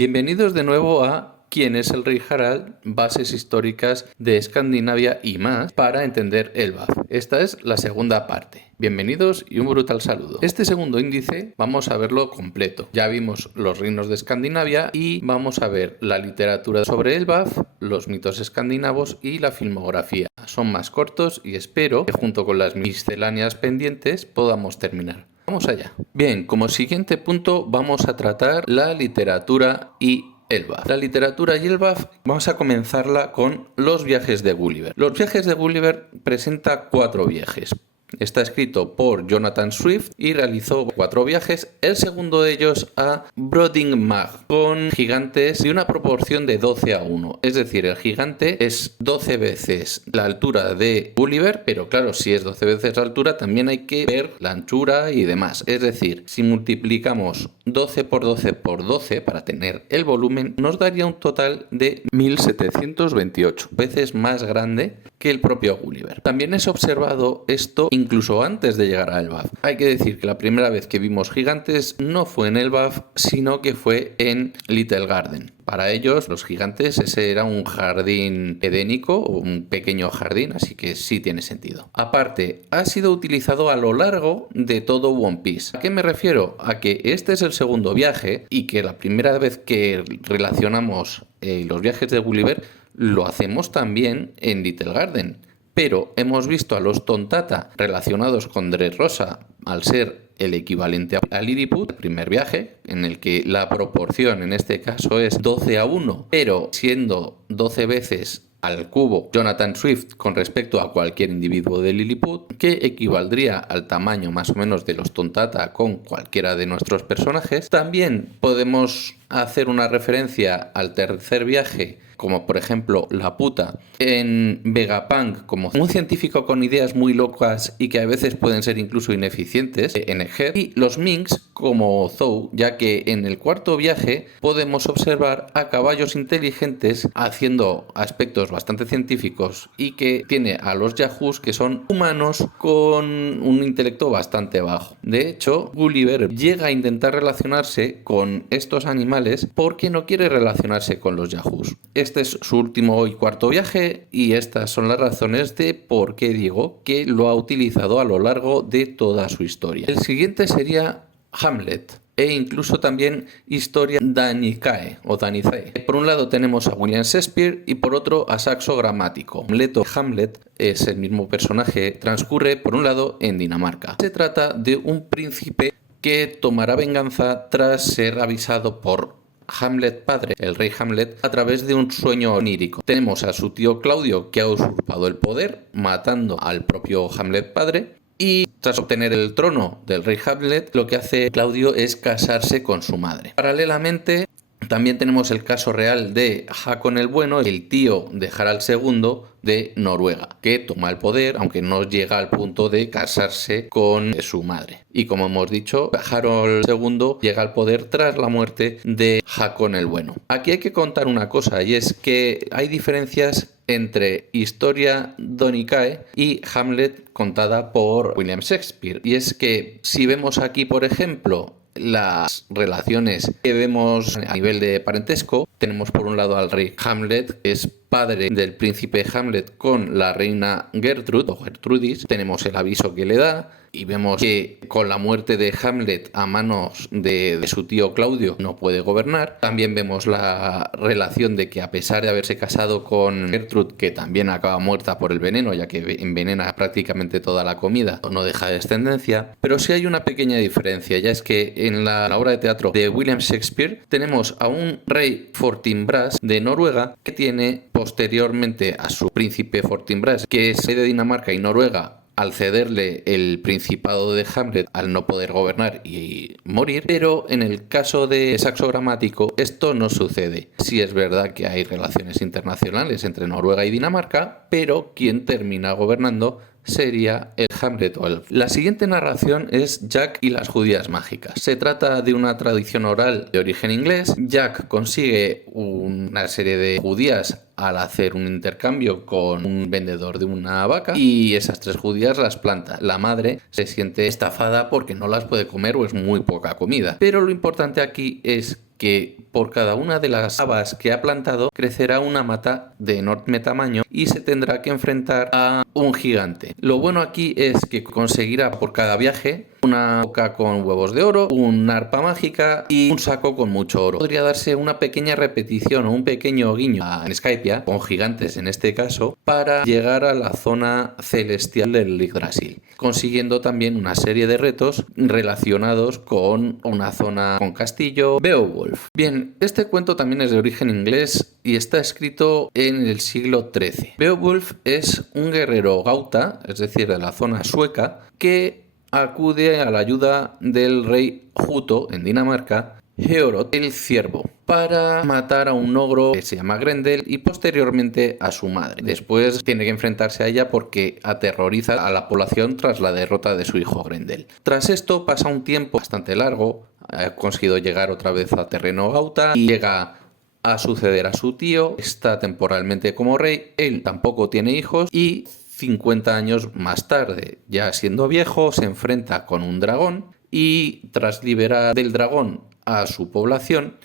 Bienvenidos de nuevo a ¿Quién es el rey Harald? Bases históricas de Escandinavia y más para entender el BAF. Esta es la segunda parte. Bienvenidos y un brutal saludo. Este segundo índice vamos a verlo completo. Ya vimos los reinos de Escandinavia y vamos a ver la literatura sobre el BAF, los mitos escandinavos y la filmografía. Son más cortos y espero que junto con las misceláneas pendientes podamos terminar. Vamos allá. Bien, como siguiente punto vamos a tratar la literatura y el BAF. La literatura y el BAF vamos a comenzarla con los viajes de Gulliver. Los viajes de Gulliver presenta 4 viajes. Está escrito por Jonathan Swift y realizó 4 viajes, el segundo de ellos a Brobdingnag, con gigantes de una proporción de 12:1. Es decir, el gigante es 12 veces la altura de Gulliver, pero claro, si es 12 veces la altura, también hay que ver la anchura y demás. Es decir, si multiplicamos 12 por 12 por 12 para tener el volumen, nos daría un total de 1728 veces más grande que el propio Gulliver. También es observado esto incluso antes de llegar al BAF. Hay que decir que la primera vez que vimos gigantes no fue en el BAF, sino que fue en Little Garden. Para ellos, los gigantes, ese era un jardín edénico o un pequeño jardín, así que sí tiene sentido. Aparte, ha sido utilizado a lo largo de todo One Piece. ¿A qué me refiero? A que este es el segundo viaje y que la primera vez que relacionamos los viajes de Gulliver lo hacemos también en Little Garden. Pero hemos visto a los Tontata relacionados con Dressrosa al ser el equivalente a Lilliput, el primer viaje, en el que la proporción en este caso es 12:1, pero siendo 12 veces al cubo Jonathan Swift con respecto a cualquier individuo de Lilliput, que equivaldría al tamaño más o menos de los Tontata con cualquiera de nuestros personajes. También podemos hacer una referencia al tercer viaje, como por ejemplo la puta en Vegapunk, como un científico con ideas muy locas y que a veces pueden ser incluso ineficientes en Egghead, y los Minks como Zou, ya que en el cuarto viaje podemos observar a caballos inteligentes haciendo aspectos bastante científicos y que tiene a los Yahoos, que son humanos con un intelecto bastante bajo. De hecho, Gulliver llega a intentar relacionarse con estos animales porque no quiere relacionarse con los Yahoos. Este es su último y cuarto viaje y estas son las razones de por qué digo que lo ha utilizado a lo largo de toda su historia. El siguiente sería Hamlet e incluso también Historia Danicae o Danicae. Por un lado tenemos a William Shakespeare y por otro a Saxo Grammático. Hamlet es el mismo personaje, transcurre por un lado en Dinamarca. Se trata de un príncipe que tomará venganza tras ser avisado por Hamlet padre, el rey Hamlet, a través de un sueño onírico. Tenemos a su tío Claudio, que ha usurpado el poder, matando al propio Hamlet padre, y tras obtener el trono del rey Hamlet, lo que hace Claudio es casarse con su madre. Paralelamente, también tenemos el caso real de Hakon el Bueno, el tío de Harald II de Noruega, que toma el poder, aunque no llega al punto de casarse con su madre. Y como hemos dicho, Harald II llega al poder tras la muerte de Hakon el Bueno. Aquí hay que contar una cosa, y es que hay diferencias entre Historia Danicae y Hamlet contada por William Shakespeare. Y es que si vemos aquí, por ejemplo, las relaciones que vemos a nivel de parentesco, tenemos por un lado al rey Hamlet, que es padre del príncipe Hamlet con la reina Gertrude o Gertrudis. Tenemos el aviso que le da y vemos que con la muerte de Hamlet a manos de su tío Claudio no puede gobernar. También vemos la relación de que a pesar de haberse casado con Gertrude, que también acaba muerta por el veneno, ya que envenena prácticamente toda la comida, no deja descendencia. Pero sí hay una pequeña diferencia, ya es que en la obra de teatro de William Shakespeare tenemos a un rey Fortinbras de Noruega que tiene posteriormente a su príncipe Fortinbras, que es rey de Dinamarca y Noruega, al cederle el principado de Hamlet al no poder gobernar y morir. Pero en el caso de Saxo Grammático esto no sucede. Sí es verdad que hay relaciones internacionales entre Noruega y Dinamarca, pero quien termina gobernando sería el Hamlet o el... La siguiente narración es Jack y las judías mágicas. Se trata de una tradición oral de origen inglés. Jack consigue una serie de judías al hacer un intercambio con un vendedor de una vaca y esas 3 judías las planta. La madre se siente estafada porque no las puede comer o es muy poca comida. Pero lo importante aquí es que por cada una de las habas que ha plantado crecerá una mata de enorme tamaño y se tendrá que enfrentar a un gigante. Lo bueno aquí es que conseguirá por cada viaje una boca con huevos de oro, un arpa mágica y un saco con mucho oro. Podría darse una pequeña repetición o un pequeño guiño en Skypiea, con gigantes en este caso, para llegar a la zona celestial del Yggdrasil, consiguiendo también una serie de retos relacionados con una zona con castillo. Beowulf. Bien, este cuento también es de origen inglés y está escrito en el siglo XIII. Beowulf es un guerrero gauta, es decir, de la zona sueca, que acude a la ayuda del rey Juto en Dinamarca, Heorot el Ciervo, para matar a un ogro que se llama Grendel y posteriormente a su madre. Después tiene que enfrentarse a ella porque aterroriza a la población tras la derrota de su hijo Grendel. Tras esto pasa un tiempo bastante largo, ha conseguido llegar otra vez a terreno gauta y llega a suceder a su tío, está temporalmente como rey, él tampoco tiene hijos y 50 años más tarde, ya siendo viejo, se enfrenta con un dragón y tras liberar del dragón a su población,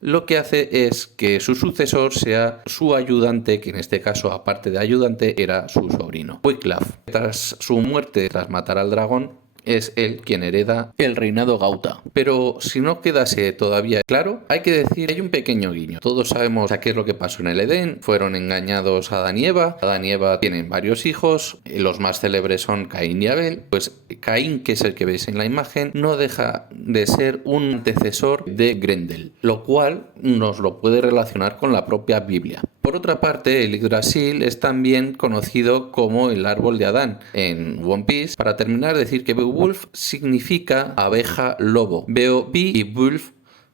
lo que hace es que su sucesor sea su ayudante, que en este caso, aparte de ayudante, era su sobrino, Wiglaf. Tras su muerte, tras matar al dragón, es él quien hereda el reinado gauta. Pero si no quedase todavía claro, hay que decir que hay un pequeño guiño. Todos sabemos a qué es lo que pasó en el Edén. Fueron engañados Adán y Eva. Adán y Eva tienen varios hijos. Los más célebres son Caín y Abel. Pues Caín, que es el que veis en la imagen, no deja de ser un antecesor de Grendel, lo cual nos lo puede relacionar con la propia Biblia. Por otra parte, el Yggdrasil es también conocido como el árbol de Adán en One Piece. Para terminar, decir que Beowulf significa abeja lobo. Beo, bi y wolf,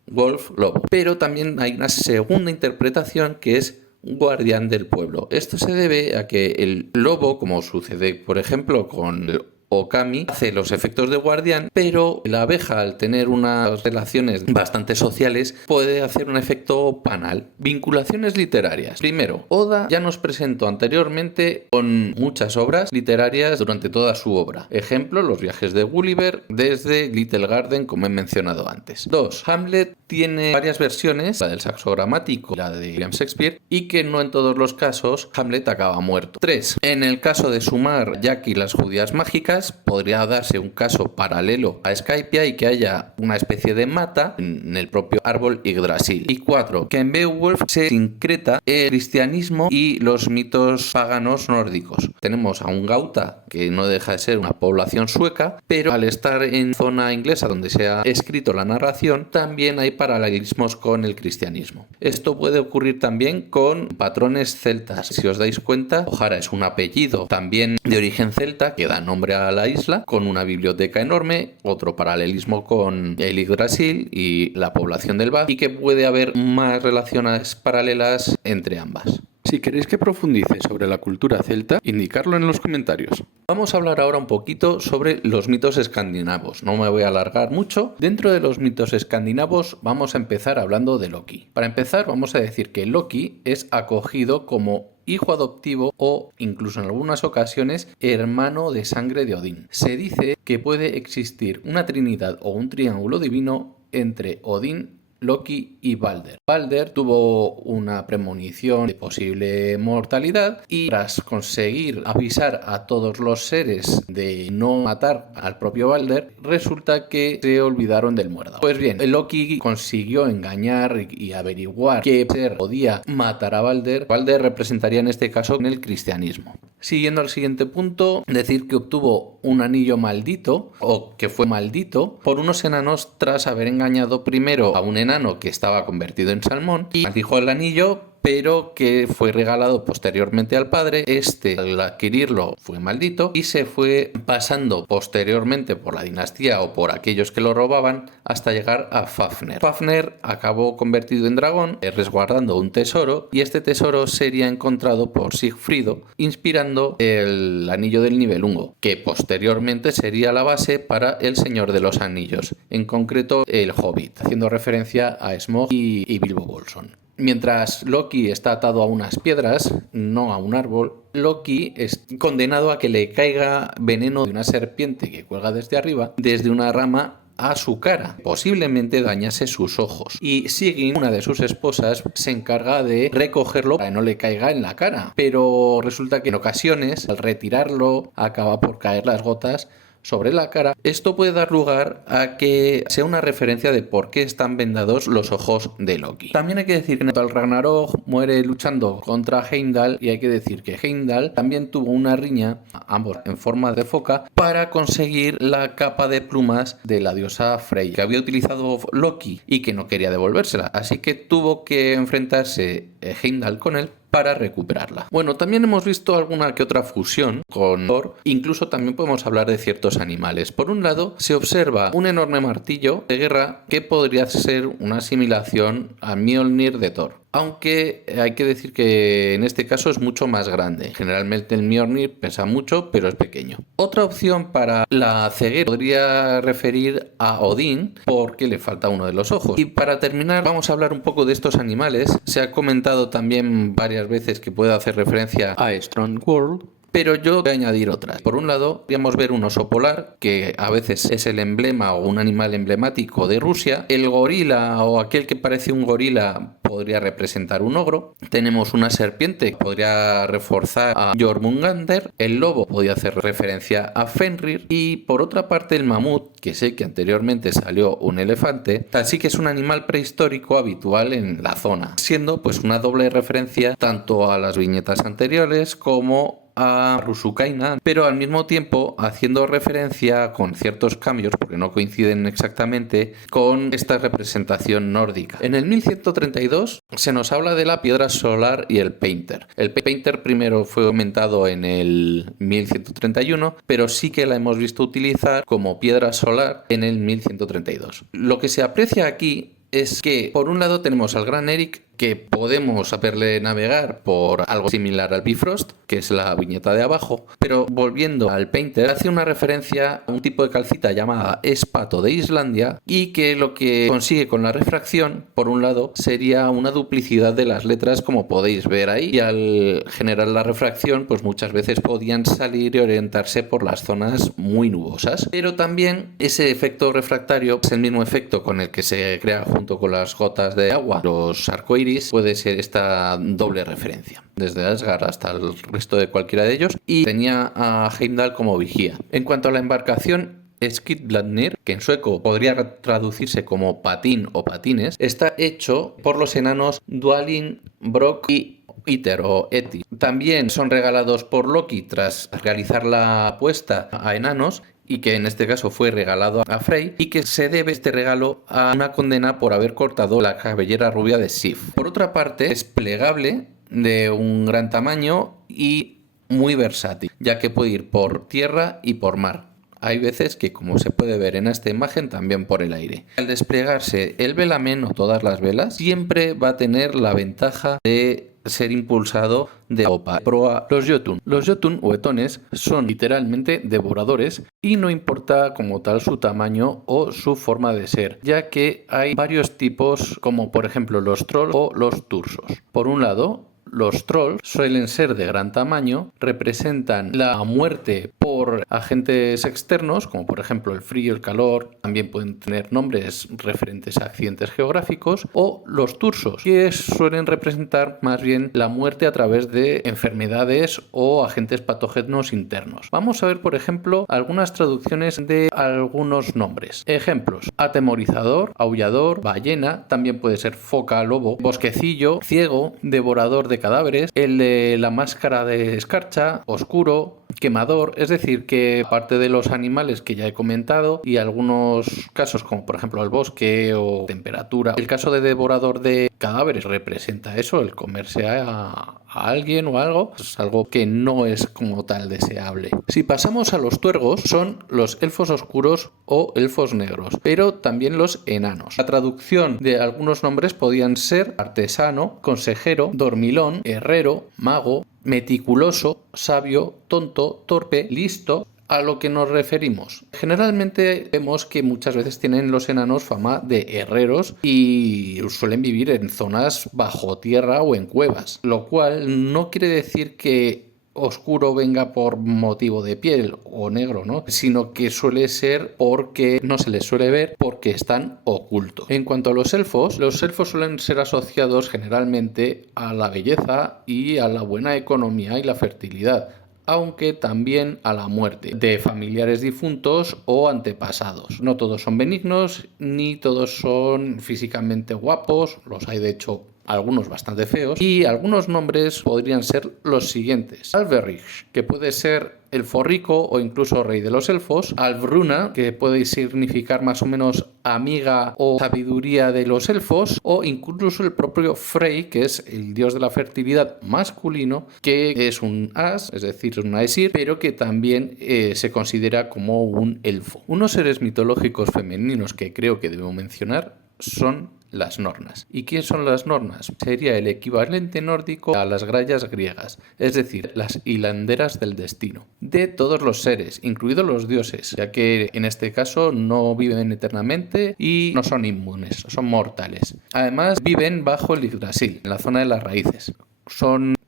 lobo. Pero también hay una segunda interpretación que es guardián del pueblo. Esto se debe a que el lobo, como sucede por ejemplo con el Okami, hace los efectos de guardián, pero la abeja, al tener unas relaciones bastante sociales, puede hacer un efecto panal. Vinculaciones literarias. Primero, Oda ya nos presentó anteriormente con muchas obras literarias durante toda su obra. Ejemplo, los viajes de Gulliver desde Little Garden, como he mencionado antes. 2. Hamlet tiene varias versiones, la del saxo gramático, la de William Shakespeare, y que no en todos los casos Hamlet acaba muerto. 3. En el caso de sumar Jack y las judías mágicas, podría darse un caso paralelo a Skypiea y que haya una especie de mata en el propio árbol Yggdrasil. Y 4. Que en Beowulf se sincreta el cristianismo y los mitos paganos nórdicos. Tenemos a un gauta que no deja de ser una población sueca, pero al estar en zona inglesa donde se ha escrito la narración, también hay paralelismos con el cristianismo. Esto puede ocurrir también con patrones celtas. Si os dais cuenta, O'Hara es un apellido también de origen celta que da nombre a la isla, con una biblioteca enorme, otro paralelismo con el Yggdrasil y la población del Bath, y que puede haber más relaciones paralelas entre ambas. Si queréis que profundice sobre la cultura celta, indicarlo en los comentarios. Vamos a hablar ahora un poquito sobre los mitos escandinavos. No me voy a alargar mucho. Dentro de los mitos escandinavos vamos a empezar hablando de Loki. Para empezar vamos a decir que Loki es acogido como hijo adoptivo o, incluso en algunas ocasiones, hermano de sangre de Odín. Se dice que puede existir una trinidad o un triángulo divino entre Odín, Loki y Balder. Balder tuvo una premonición de posible mortalidad y tras conseguir avisar a todos los seres de no matar al propio Balder, resulta que se olvidaron del muerto. Pues bien, Loki consiguió engañar y averiguar qué ser podía matar a Balder. Balder representaría en este caso en el cristianismo. Siguiendo al siguiente punto, decir que obtuvo un anillo maldito, o que fue maldito, por unos enanos tras haber engañado primero a un enano que estaba convertido en salmón y maldijo el anillo, pero que fue regalado posteriormente al padre. Este, al adquirirlo, fue maldito y se fue pasando posteriormente por la dinastía o por aquellos que lo robaban hasta llegar a Fafner. Fafner acabó convertido en dragón, resguardando un tesoro, y este tesoro sería encontrado por Sigfrido, inspirando el anillo del Nibelungo, que posteriormente sería la base para el Señor de los Anillos, en concreto el Hobbit, haciendo referencia a Smaug y Bilbo Bolsón. Mientras Loki está atado a unas piedras, no a un árbol, Loki es condenado a que le caiga veneno de una serpiente que cuelga desde arriba, desde una rama a su cara, posiblemente dañase sus ojos. Y Sigyn, una de sus esposas, se encarga de recogerlo para que no le caiga en la cara, pero resulta que en ocasiones al retirarlo acaba por caer las gotas sobre la cara. Esto puede dar lugar a que sea una referencia de por qué están vendados los ojos de Loki. También hay que decir que el Ragnarok muere luchando contra Heimdall, y hay que decir que Heimdall también tuvo una riña, ambos en forma de foca, para conseguir la capa de plumas de la diosa Frey, que había utilizado Loki y que no quería devolvérsela, así que tuvo que enfrentarse Heimdall con él para recuperarla. Bueno, también hemos visto alguna que otra fusión con Thor, incluso también podemos hablar de ciertos animales. Por un lado, se observa un enorme martillo de guerra que podría ser una asimilación a Mjolnir de Thor. Aunque hay que decir que en este caso es mucho más grande. Generalmente el Mjolnir pesa mucho, pero es pequeño. Otra opción para la ceguera podría referir a Odín, porque le falta uno de los ojos. Y para terminar, vamos a hablar un poco de estos animales. Se ha comentado también varias veces que puede hacer referencia a Strong World, pero yo voy a añadir otras. Por un lado, podríamos ver un oso polar, que a veces es el emblema o un animal emblemático de Rusia. El gorila o aquel que parece un gorila podría representar un ogro. Tenemos una serpiente que podría reforzar a Jormungandr. El lobo podría hacer referencia a Fenrir. Y por otra parte, el mamut, que sé que anteriormente salió un elefante, así que es un animal prehistórico habitual en la zona, siendo pues una doble referencia tanto a las viñetas anteriores como a Rusukaina, pero al mismo tiempo haciendo referencia con ciertos cambios, porque no coinciden exactamente, con esta representación nórdica. En el 1132 se nos habla de la piedra solar y el Painter. El Painter primero fue aumentado en el 1131, pero sí que la hemos visto utilizar como piedra solar en el 1132. Lo que se aprecia aquí es que por un lado tenemos al gran Eric, que podemos verle navegar por algo similar al Bifrost, que es la viñeta de abajo, pero volviendo al Painter, hace una referencia a un tipo de calcita llamada espato de Islandia, y que lo que consigue con la refracción, por un lado, sería una duplicidad de las letras, como podéis ver ahí, y al generar la refracción, pues muchas veces podían salir y orientarse por las zonas muy nubosas. Pero también ese efecto refractario es el mismo efecto con el que se crea junto con las gotas de agua los arcoíris. Puede ser esta doble referencia, desde Asgard hasta el resto de cualquiera de ellos, y tenía a Heimdall como vigía. En cuanto a la embarcación, Skidbladnir, que en sueco podría traducirse como patín o patines, está hecho por los enanos Dwalin, Brok y Iter o Eti. También son regalados por Loki tras realizar la apuesta a enanos, y que en este caso fue regalado a Frey, y que se debe este regalo a una condena por haber cortado la cabellera rubia de Sif. Por otra parte, es plegable, de un gran tamaño y muy versátil, ya que puede ir por tierra y por mar. Hay veces que, como se puede ver en esta imagen, también por el aire. Al desplegarse el velamen o todas las velas, siempre va a tener la ventaja de ser impulsado de popa proa los Jotun. Los Jotun o etones son literalmente devoradores, y no importa como tal su tamaño o su forma de ser, ya que hay varios tipos, como por ejemplo los trolls o los tursos. Por un lado, los trolls suelen ser de gran tamaño, representan la muerte por agentes externos, como por ejemplo el frío, el calor, también pueden tener nombres referentes a accidentes geográficos, o los tursos, que suelen representar más bien la muerte a través de enfermedades o agentes patógenos internos. Vamos a ver, por ejemplo, algunas traducciones de algunos nombres. Ejemplos: atemorizador, aullador, ballena, también puede ser foca, lobo, bosquecillo, ciego, devorador de cadáveres, el de la máscara de escarcha, oscuro, quemador. Es decir, que aparte de los animales que ya he comentado y algunos casos como por ejemplo el bosque o temperatura, el caso de devorador de cadáveres representa eso, el comerse a alguien o algo, es algo que no es como tal deseable. Si pasamos a los tuergos, son los elfos oscuros o elfos negros, pero también los enanos. La traducción de algunos nombres podían ser artesano, consejero, dormilón, herrero, mago, meticuloso, sabio, tonto, torpe, listo. A lo que nos referimos. Generalmente vemos que muchas veces tienen los enanos fama de herreros y suelen vivir en zonas bajo tierra o en cuevas, lo cual no quiere decir que oscuro venga por motivo de piel o negro, ¿no? Sino que suele ser porque no se les suele ver porque están ocultos. En cuanto a los elfos suelen ser asociados generalmente a la belleza y a la buena economía y la fertilidad, aunque también a la muerte de familiares difuntos o antepasados. No todos son benignos, ni todos son físicamente guapos, los hay de hecho algunos bastante feos, y algunos nombres podrían ser los siguientes: Alberich, que puede ser elfo rico o incluso rey de los elfos; Albruna, que puede significar más o menos amiga o sabiduría de los elfos; o incluso el propio Frey, que es el dios de la fertilidad masculino, que es un as, es decir, un aesir, pero que también se considera como un elfo. Unos seres mitológicos femeninos que creo que debo mencionar son las Nornas. ¿Y quién son las Nornas? Sería el equivalente nórdico a las grallas griegas, es decir, las hilanderas del destino, de todos los seres, incluidos los dioses, ya que en este caso no viven eternamente y no son inmunes, son mortales. Además, viven bajo el Yggdrasil, en la zona de las raíces.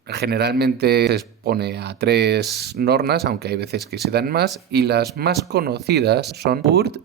Generalmente se expone a 3 Nornas, aunque hay veces que se dan más, y las más conocidas son Urd,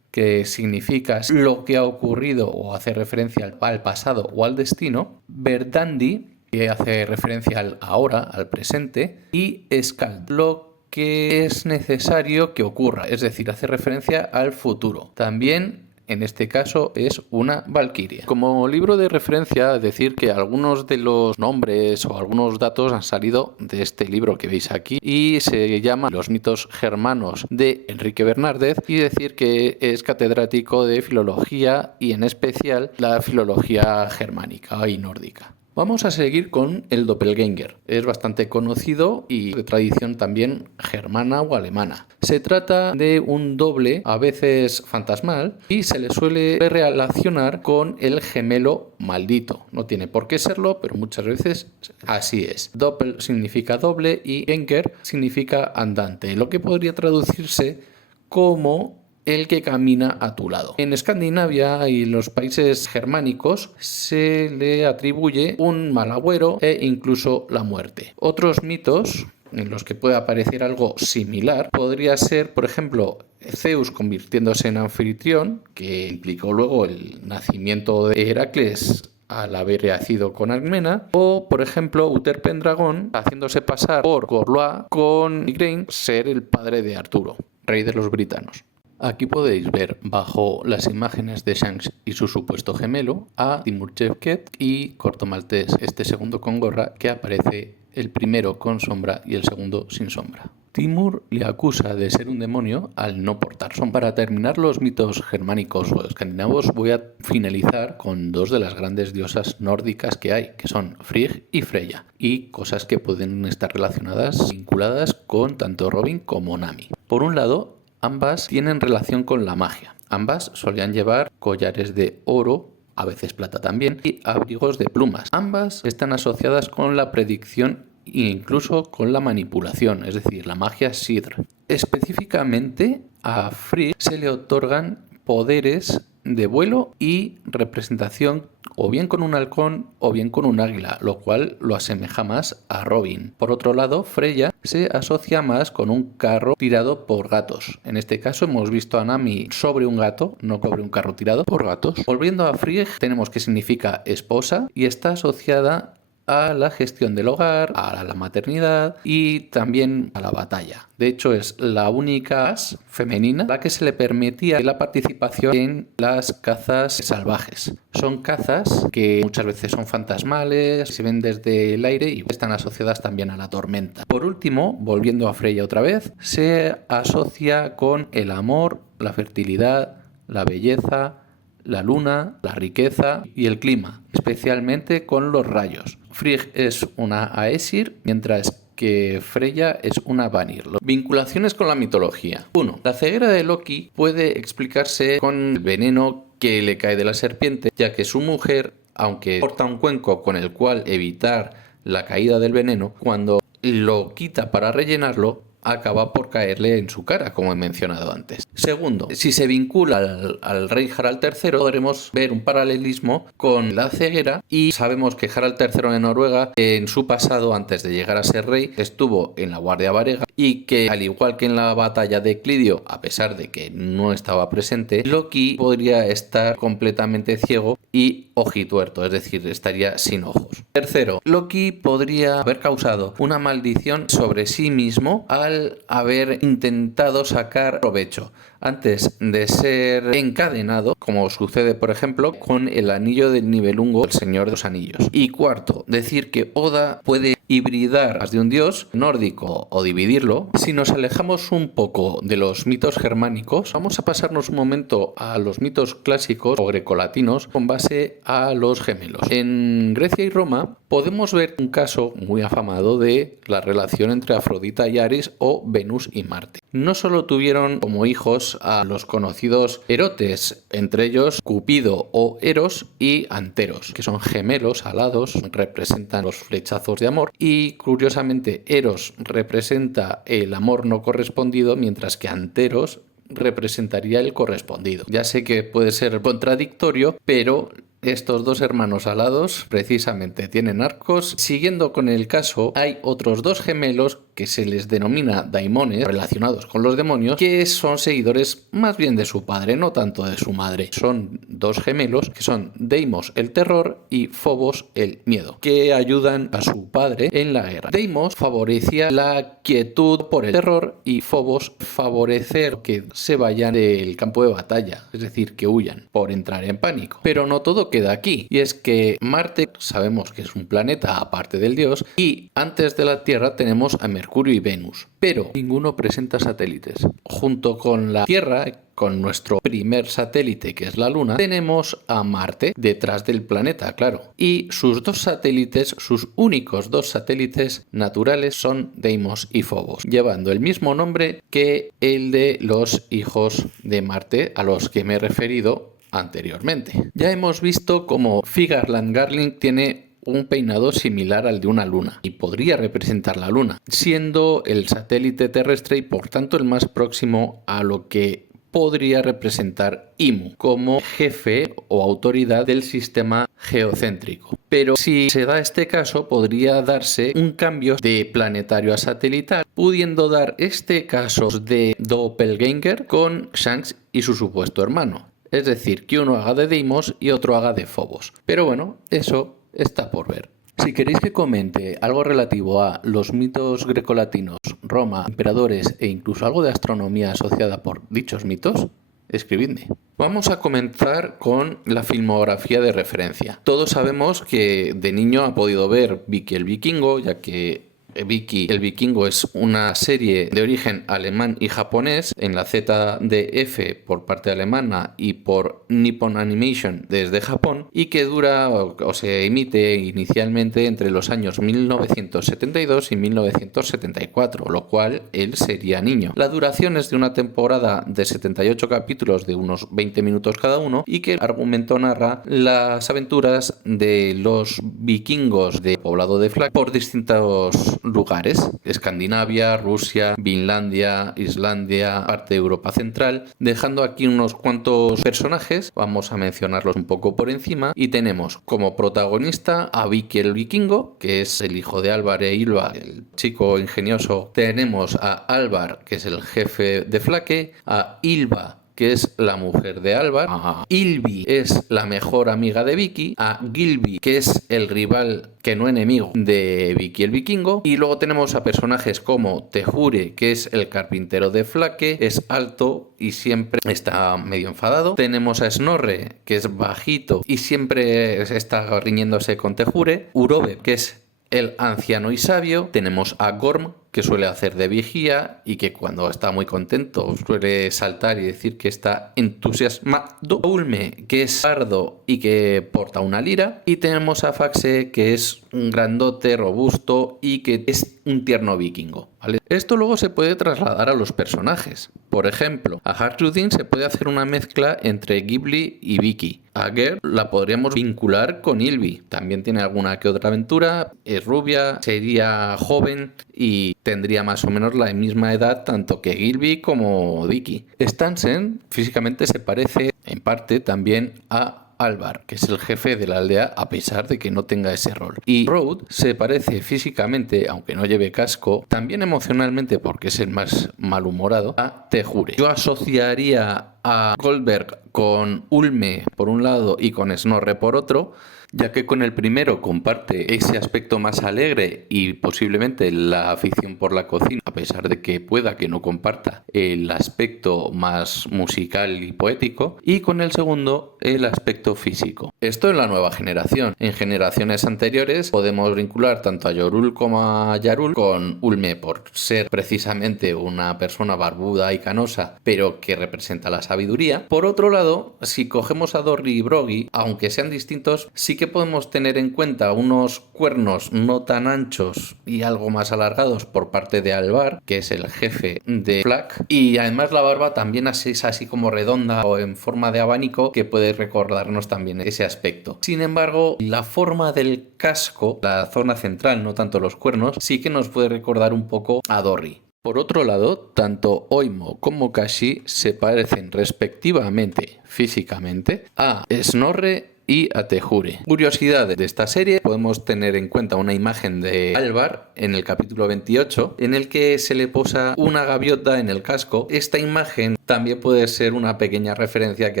que significa lo que ha ocurrido o hace referencia al pasado o al destino; Verdandi, que hace referencia al ahora, al presente; y Skald, lo que es necesario que ocurra, es decir, hace referencia al futuro. También en este caso es una valquiria. Como libro de referencia, decir que algunos de los nombres o algunos datos han salido de este libro que veis aquí y se llama Los mitos germanos de Enrique Bernárdez, y decir que es catedrático de filología y en especial la filología germánica y nórdica. Vamos a seguir con el doppelganger. Es bastante conocido y de tradición también germana o alemana. Se trata de un doble, a veces fantasmal, y se le suele relacionar con el gemelo maldito. No tiene por qué serlo, pero muchas veces así es. Doppel significa doble y ganger significa andante, lo que podría traducirse como el que camina a tu lado. En Escandinavia y los países germánicos se le atribuye un mal agüero e incluso la muerte. Otros mitos en los que puede aparecer algo similar podría ser, por ejemplo, Zeus convirtiéndose en anfitrión, que implicó luego el nacimiento de Heracles al haber yacido con Alcmena; o, por ejemplo, Uther Pendragon haciéndose pasar por Gorlois con Igraine, ser el padre de Arturo, rey de los britanos. Aquí podéis ver bajo las imágenes de Shanks y su supuesto gemelo a Timur Chevket y Corto Maltés, este segundo con gorra, que aparece el primero con sombra y el segundo sin sombra. Timur le acusa de ser un demonio al no portar sombra. Para terminar los mitos germánicos o escandinavos, voy a finalizar con 2 de las grandes diosas nórdicas que hay, que son Frigg y Freya, y cosas que pueden estar relacionadas, vinculadas con tanto Robin como Nami. Por un lado, ambas tienen relación con la magia. Ambas solían llevar collares de oro, a veces plata también, y abrigos de plumas. Ambas están asociadas con la predicción e incluso con la manipulación, es decir, la magia Sidr. Específicamente a Frigg se le otorgan poderes de vuelo y representación o bien con un halcón o bien con un águila, lo cual lo asemeja más a Robin. Por otro lado, Freya se asocia más con un carro tirado por gatos. En este caso hemos visto a Nami sobre un gato, no sobre un carro tirado por gatos. Volviendo a Frigg, tenemos que significa esposa y está asociada a la gestión del hogar, a la maternidad y también a la batalla. De hecho, es la única as femenina a la que se le permitía la participación en las cazas salvajes. Son cazas que muchas veces son fantasmales, se ven desde el aire y están asociadas también a la tormenta. Por último, volviendo a Freya otra vez, se asocia con el amor, la fertilidad, la belleza, la luna, la riqueza y el clima, especialmente con los rayos. Frigg es una Aesir, mientras que Freya es una Vanir. Vinculaciones con la mitología. 1. La ceguera de Loki puede explicarse con el veneno que le cae de la serpiente, ya que su mujer, aunque porta un cuenco con el cual evitar la caída del veneno, cuando lo quita para rellenarlo, acaba por caerle en su cara, como he mencionado antes. Segundo, si se vincula al rey Harald III, podremos ver un paralelismo con la ceguera, y sabemos que Harald III de Noruega, en su pasado, antes de llegar a ser rey, estuvo en la Guardia Varega, y que, al igual que en la batalla de Clidio, a pesar de que no estaba presente, Loki podría estar completamente ciego y ojituerto, es decir, estaría sin ojos. Tercero, Loki podría haber causado una maldición sobre sí mismo al haber intentado sacar provecho antes de ser encadenado, como sucede por ejemplo con el anillo del Nibelungo, el Señor de los Anillos. Y cuarto, decir que Oda puede hibridar más de un dios nórdico o dividirlo. Si nos alejamos un poco de los mitos germánicos, vamos a pasarnos un momento a los mitos clásicos o grecolatinos con base a los gemelos. En Grecia y Roma podemos ver un caso muy afamado de la relación entre Afrodita y Ares, o Venus y Marte. No solo tuvieron como hijos a los conocidos erotes, entre ellos Cupido o Eros y Anteros, que son gemelos alados, representan los flechazos de amor, y curiosamente Eros representa el amor no correspondido, mientras que Anteros representaría el correspondido. Ya sé que puede ser contradictorio, pero estos dos hermanos alados precisamente tienen arcos. Siguiendo con el caso, hay otros dos gemelos que se les denomina daimones, relacionados con los demonios, que son seguidores más bien de su padre, no tanto de su madre. Son dos gemelos que son Deimos el terror y Phobos el miedo, que ayudan a su padre en la guerra. Deimos favorecía la quietud por el terror y Phobos favorecer que se vayan del campo de batalla, es decir, que huyan por entrar en pánico. Pero no todo queda aquí, y es que Marte sabemos que es un planeta aparte del dios, y antes de la Tierra tenemos a Mercurio y Venus, pero ninguno presenta satélites. Junto con la Tierra, con nuestro primer satélite, que es la Luna, tenemos a Marte detrás del planeta, claro. Y sus dos satélites, sus únicos dos satélites naturales, son Deimos y Phobos, llevando el mismo nombre que el de los hijos de Marte a los que me he referido anteriormente. Ya hemos visto cómo Figarland Garling tiene un peinado similar al de una luna y podría representar la luna, siendo el satélite terrestre y por tanto el más próximo a lo que podría representar Imu como jefe o autoridad del sistema geocéntrico. Pero si se da este caso, podría darse un cambio de planetario a satelital, pudiendo dar este caso de doppelganger con Shanks y su supuesto hermano. Es decir, que uno haga de Deimos y otro haga de Phobos. Pero bueno, eso está por ver. Si queréis que comente algo relativo a los mitos grecolatinos, Roma, emperadores e incluso algo de astronomía asociada por dichos mitos, escribidme. Vamos a comenzar con la filmografía de referencia. Todos sabemos que de niño ha podido ver Vicky el Vikingo, ya que Vicky el Vikingo es una serie de origen alemán y japonés en la ZDF por parte alemana y por Nippon Animation desde Japón, y que dura o se emite inicialmente entre los años 1972 y 1974, lo cual él sería niño. La duración es de una temporada de 78 capítulos de unos 20 minutos cada uno, y que el argumento narra las aventuras de los vikingos de poblado de Flak por distintos lugares: Escandinavia, Rusia, Finlandia, Islandia, parte de Europa Central, dejando aquí unos cuantos personajes. Vamos a mencionarlos un poco por encima, y tenemos como protagonista a Vicky el Vikingo, que es el hijo de Alvar e Ylva, el chico ingenioso. Tenemos a Alvar, que es el jefe de Flake, a Ylva, que es la mujer de Alvar, a Ylvi es la mejor amiga de Vicky, a Gilby, que es el rival que no enemigo de Vicky el Vikingo, y luego tenemos a personajes como Tejure, que es el carpintero de Flake, es alto y siempre está medio enfadado. Tenemos a Snorre, que es bajito y siempre está riñéndose con Tejure. Urobe, que es el anciano y sabio. Tenemos a Gorm, que suele hacer de vigía y que cuando está muy contento suele saltar y decir que está entusiasmado. Ulme, que es pardo y que porta una lira. Y tenemos a Faxe, que es un grandote, robusto y que es un tierno vikingo, ¿vale? Esto luego se puede trasladar a los personajes. Por ejemplo, a Harjudin se puede hacer una mezcla entre Ghibli y Vicky. A Gerd la podríamos vincular con Ylvi. También tiene alguna que otra aventura, es rubia, sería joven y tendría más o menos la misma edad tanto que Gilby como Dicky. Stansen físicamente se parece en parte también a Alvar, que es el jefe de la aldea a pesar de que no tenga ese rol. Y Road se parece físicamente, aunque no lleve casco, también emocionalmente porque es el más malhumorado, a Tejure. Yo asociaría a Goldberg con Ulme por un lado y con Snorre por otro, ya que con el primero comparte ese aspecto más alegre y posiblemente la afición por la cocina, a pesar de que pueda que no comparta el aspecto más musical y poético, y con el segundo el aspecto físico. Esto en la nueva generación. En generaciones anteriores podemos vincular tanto a Jorul como a Yarul con Ulme por ser precisamente una persona barbuda y canosa, pero que representa la sabiduría. Por otro lado, si cogemos a Dorri y Broggy, aunque sean distintos, sí que podemos tener en cuenta unos cuernos no tan anchos y algo más alargados por parte de Alvar, que es el jefe de Flack, y además la barba también es así como redonda o en forma de abanico, que puede recordarnos también ese aspecto. Sin embargo, la forma del casco, la zona central, no tanto los cuernos, sí que nos puede recordar un poco a Dorri. Por otro lado, tanto Oimo como Kashi se parecen respectivamente físicamente a Snorre y a Tejure. Curiosidad de esta serie, podemos tener en cuenta una imagen de Alvar en el capítulo 28 en el que se le posa una gaviota en el casco. Esta imagen también puede ser una pequeña referencia que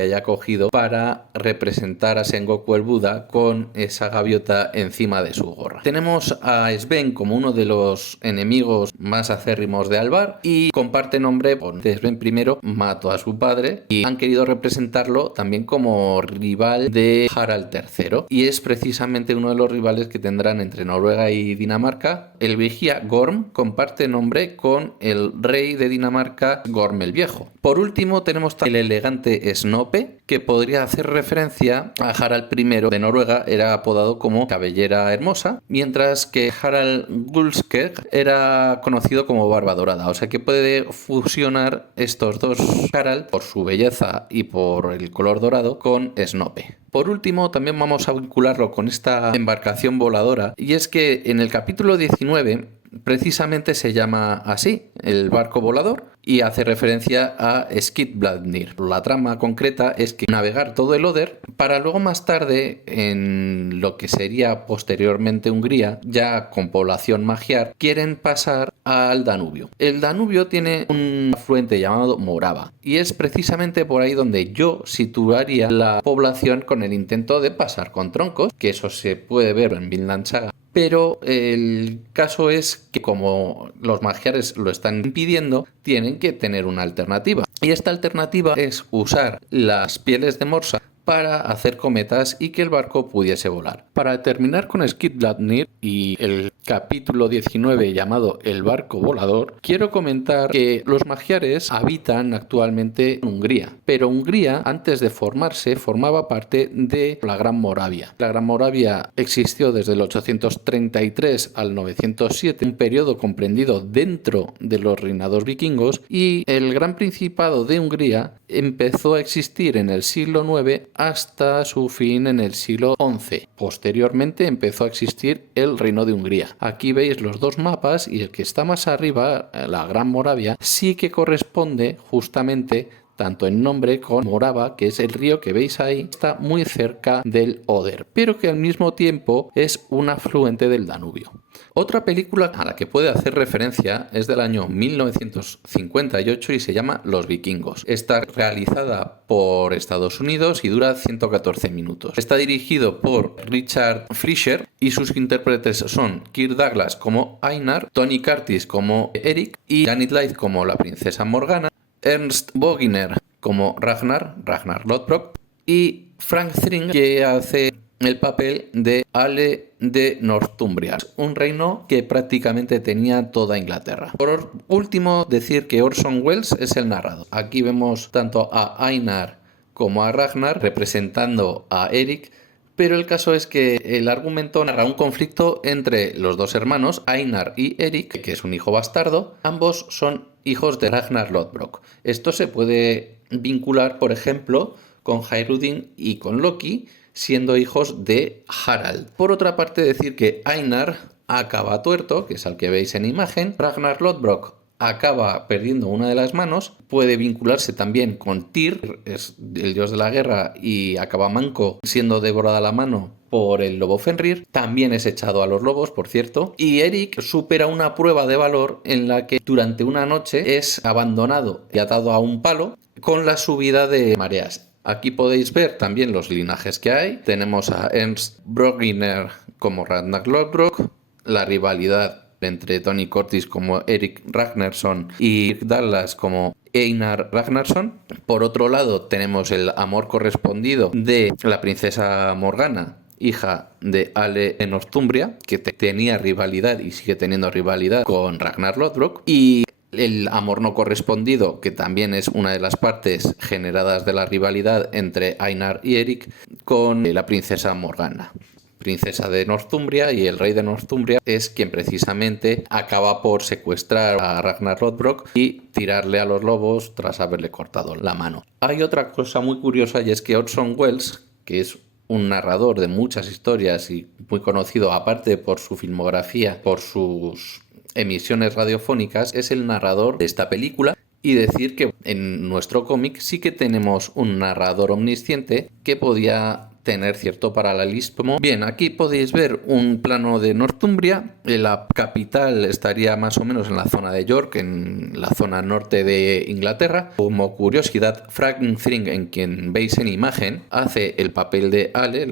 haya cogido para representar a Sengoku el Buda con esa gaviota encima de su gorra. Tenemos a Sven como uno de los enemigos más acérrimos de Alvar y comparte nombre con Sven primero mató a su padre y han querido representarlo también como rival de Harald III, y es precisamente uno de los rivales que tendrán entre Noruega y Dinamarca. El vigía Gorm comparte nombre con el rey de Dinamarca, Gorm el Viejo. Por último tenemos el elegante Snope, que podría hacer referencia a Harald I de Noruega, era apodado como Cabellera Hermosa, mientras que Harald Gulskeg era conocido como Barba Dorada, o sea que puede fusionar estos dos Harald por su belleza y por el color dorado con Snope. Por último, también vamos a vincularlo con esta embarcación voladora, y es que en el capítulo 19 precisamente se llama así, el barco volador, y hace referencia a Skidbladnir. La trama concreta es que navegar todo el Oder para luego más tarde, en lo que sería posteriormente Hungría, ya con población magiar, quieren pasar al Danubio. El Danubio tiene un afluente llamado Morava y es precisamente por ahí donde yo situaría la población con el intento de pasar con troncos, que eso se puede ver en Vinland Saga. Pero el caso es que como los magiares lo están impidiendo, tienen que tener una alternativa. Y esta alternativa es usar las pieles de morsa para hacer cometas y que el barco pudiese volar. Para terminar con Skidbladnir y el capítulo 19 llamado El barco volador, quiero comentar que los magiares habitan actualmente en Hungría, pero Hungría antes de formarse formaba parte de la Gran Moravia. La Gran Moravia existió desde el 833 al 907, un periodo comprendido dentro de los reinados vikingos, y el Gran Principado de Hungría empezó a existir en el siglo IX hasta su fin en el siglo XI. Posteriormente empezó a existir el Reino de Hungría. Aquí veis los dos mapas y el que está más arriba, la Gran Moravia, sí que corresponde justamente tanto en nombre con Morava, que es el río que veis ahí, está muy cerca del Oder, pero que al mismo tiempo es un afluente del Danubio. Otra película a la que puede hacer referencia es del año 1958 y se llama Los Vikingos. Está realizada por Estados Unidos y dura 114 minutos. Está dirigido por Richard Fleischer y sus intérpretes son Kirk Douglas como Einar, Tony Curtis como Eric y Janet Leigh como la princesa Morgana, Ernst Boginer como Ragnar Lodbrok y Frank Thring, que hace el papel de Ale de Northumbria, un reino que prácticamente tenía toda Inglaterra. Por último, decir que Orson Welles es el narrador. Aquí vemos tanto a Einar como a Ragnar representando a Eric, pero el caso es que el argumento narra un conflicto entre los dos hermanos, Einar y Eric, que es un hijo bastardo. Ambos son hijos de Ragnar Lodbrok. Esto se puede vincular, por ejemplo, con Hyrudin y con Loki, siendo hijos de Harald. Por otra parte, decir que Einar acaba tuerto, que es al que veis en imagen. Ragnar Lodbrok acaba perdiendo una de las manos, puede vincularse también con Tyr, es el dios de la guerra, y acaba manco, siendo devorada la mano por el lobo Fenrir. También es echado a los lobos, por cierto. Y Eric supera una prueba de valor en la que durante una noche es abandonado y atado a un palo con la subida de mareas. Aquí podéis ver también los linajes que hay. Tenemos a Ernst Brogner como Ragnar Lodbrok, la rivalidad entre Tony Curtis como Eric Ragnarsson y Kirk Douglas como Einar Ragnarsson. Por otro lado, tenemos el amor correspondido de la princesa Morgana, hija de Ale de Northumbria, que tenía rivalidad y sigue teniendo rivalidad con Ragnar Lodbrok, y el amor no correspondido, que también es una de las partes generadas de la rivalidad entre Einar y Eric, con la princesa Morgana, princesa de Northumbria, y el rey de Northumbria es quien precisamente acaba por secuestrar a Ragnar Lodbrok y tirarle a los lobos tras haberle cortado la mano. Hay otra cosa muy curiosa, y es que Orson Welles, que es un narrador de muchas historias y muy conocido aparte por su filmografía, por sus emisiones radiofónicas, es el narrador de esta película. Y decir que en nuestro cómic sí que tenemos un narrador omnisciente que podía tener cierto paralelismo. Bien, aquí podéis ver un plano de Northumbria. La capital estaría más o menos en la zona de York, en la zona norte de Inglaterra. Como curiosidad, Frank Thring, en quien veis en imagen, hace el papel de Ale,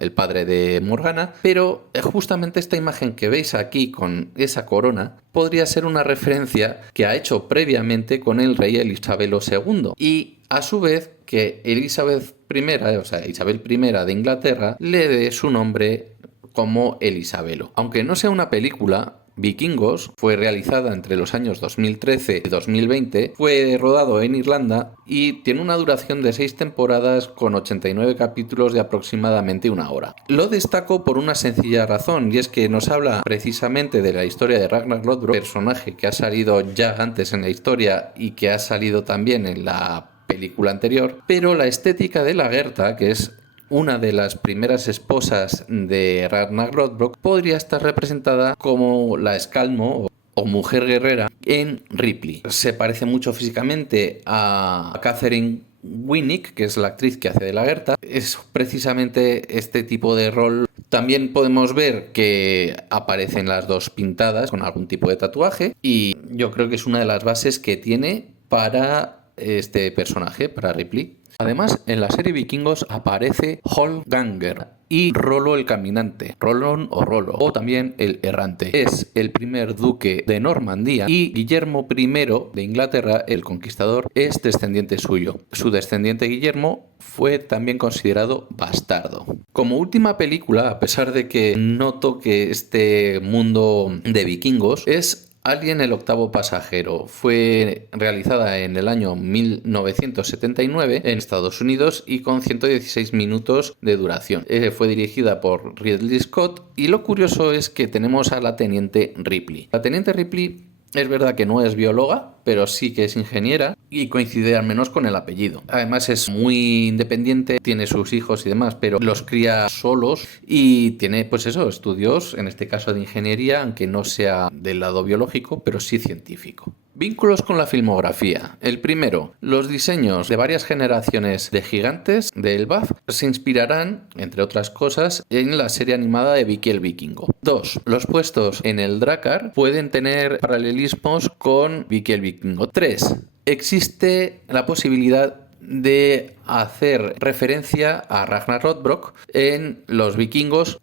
el padre de Morgana, pero justamente esta imagen que veis aquí con esa corona podría ser una referencia que ha hecho previamente con el rey Elisabelo II, y a su vez que Elizabeth I, o sea, Isabel I de Inglaterra, le dé su nombre como Elisabelo. Aunque no sea una película, Vikingos fue realizada entre los años 2013 y 2020, fue rodado en Irlanda y tiene una duración de 6 temporadas con 89 capítulos de aproximadamente 1 hora. Lo destaco por una sencilla razón, y es que nos habla precisamente de la historia de Ragnar Lodbrok, personaje que ha salido ya antes en la historia y que ha salido también en la película anterior, pero la estética de Lagertha, que es una de las primeras esposas de Ragnar Lodbrok, podría estar representada como la Escalmo o mujer guerrera en Ripley. Se parece mucho físicamente a Catherine Winnick, que es la actriz que hace de Lagertha. Es precisamente este tipo de rol. También podemos ver que aparecen las dos pintadas con algún tipo de tatuaje, y yo creo que es una de las bases que tiene para este personaje, para Ripley. Además, en la serie Vikingos aparece Holganger y Rollo el Caminante, Rollon o Rollo, o también el Errante. Es el primer duque de Normandía, y Guillermo I de Inglaterra, el conquistador, es descendiente suyo. Su descendiente Guillermo fue también considerado bastardo. Como última película, a pesar de que no toque este mundo de vikingos, es Alien el octavo pasajero. Fue realizada en el año 1979 en Estados Unidos y con 116 minutos de duración. Fue dirigida por Ridley Scott, y lo curioso es que tenemos a la teniente Ripley. La teniente Ripley es verdad que no es bióloga, pero sí que es ingeniera, y coincide al menos con el apellido. Además es muy independiente, tiene sus hijos y demás, pero los cría solos, y tiene pues eso, estudios, en este caso de ingeniería, aunque no sea del lado biológico, pero sí científico. Vínculos con la filmografía. El primero, los diseños de varias generaciones de gigantes de Elbaf se inspirarán, entre otras cosas, en la serie animada de Vicky el Vikingo. 2. Los puestos en el Drakkar pueden tener paralelismos con Vicky el Vikingo. 3. Existe la posibilidad de hacer referencia a Ragnar Lodbrok en los vikingos,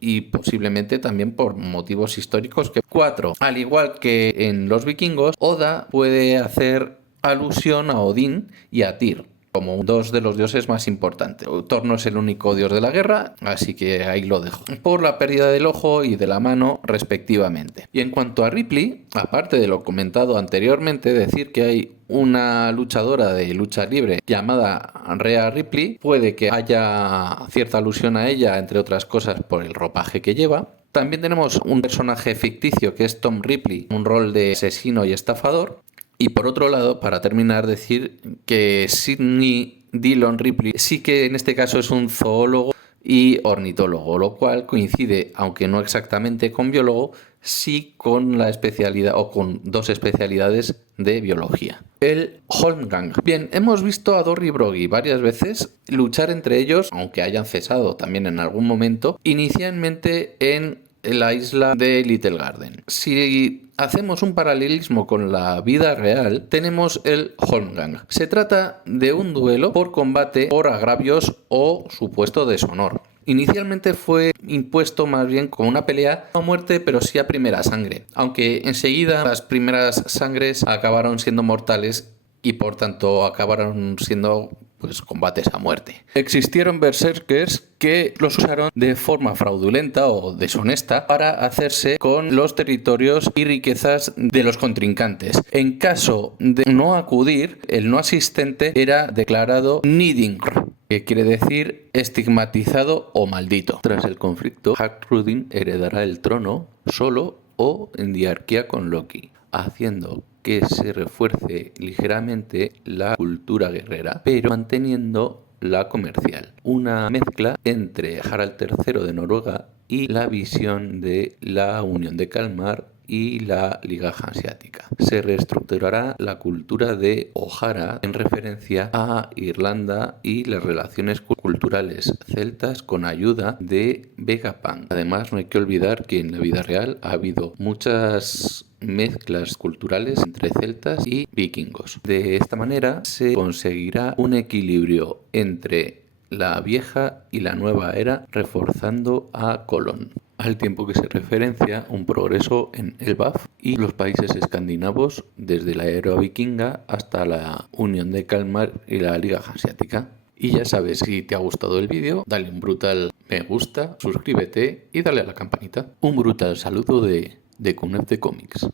y posiblemente también por motivos históricos. 4. Al igual que en los vikingos, Oda puede hacer alusión a Odín y a Tyr como dos de los dioses más importantes. Thor no es el único dios de la guerra, así que ahí lo dejo. Por la pérdida del ojo y de la mano, respectivamente. Y en cuanto a Ripley, aparte de lo comentado anteriormente, decir que hay una luchadora de lucha libre llamada Rhea Ripley. Puede que haya cierta alusión a ella, entre otras cosas, por el ropaje que lleva. También tenemos un personaje ficticio que es Tom Ripley, un rol de asesino y estafador. Y por otro lado, para terminar, decir que Sidney Dillon Ripley sí que en este caso es un zoólogo y ornitólogo, lo cual coincide, aunque no exactamente con biólogo, sí con la especialidad o con dos especialidades de biología. El Holmgang. Bien, hemos visto a Dory y Broggy varias veces luchar entre ellos, aunque hayan cesado también en algún momento, inicialmente en la isla de Little Garden. Si hacemos un paralelismo con la vida real, tenemos el Holmgang. Se trata de un duelo por combate por agravios o supuesto deshonor. Inicialmente fue impuesto más bien como una pelea no a muerte, pero sí a primera sangre, aunque enseguida las primeras sangres acabaron siendo mortales y por tanto acabaron siendo combates a muerte. Existieron berserkers que los usaron de forma fraudulenta o deshonesta para hacerse con los territorios y riquezas de los contrincantes. En caso de no acudir, el no asistente era declarado Nidingr, que quiere decir estigmatizado o maldito. Tras el conflicto, Hardrudin heredará el trono solo o en diarquía con Loki, haciendo que se refuerce ligeramente la cultura guerrera, pero manteniendo la comercial. Una mezcla entre Harald III de Noruega y la visión de la Unión de Kalmar y la Liga Hanseática. Se reestructurará la cultura de O'Hara en referencia a Irlanda y las relaciones culturales celtas con ayuda de Vegapunk. Además, no hay que olvidar que en la vida real ha habido muchas mezclas culturales entre celtas y vikingos. De esta manera se conseguirá un equilibrio entre la vieja y la nueva era, reforzando a Colón, al tiempo que se referencia un progreso en el BAF y los países escandinavos desde la era vikinga hasta la Unión de Kalmar y la Liga Hanseática. Y ya sabes, si te ha gustado el vídeo, dale un brutal me gusta, suscríbete y dale a la campanita. Un brutal saludo de Cunef de Comics.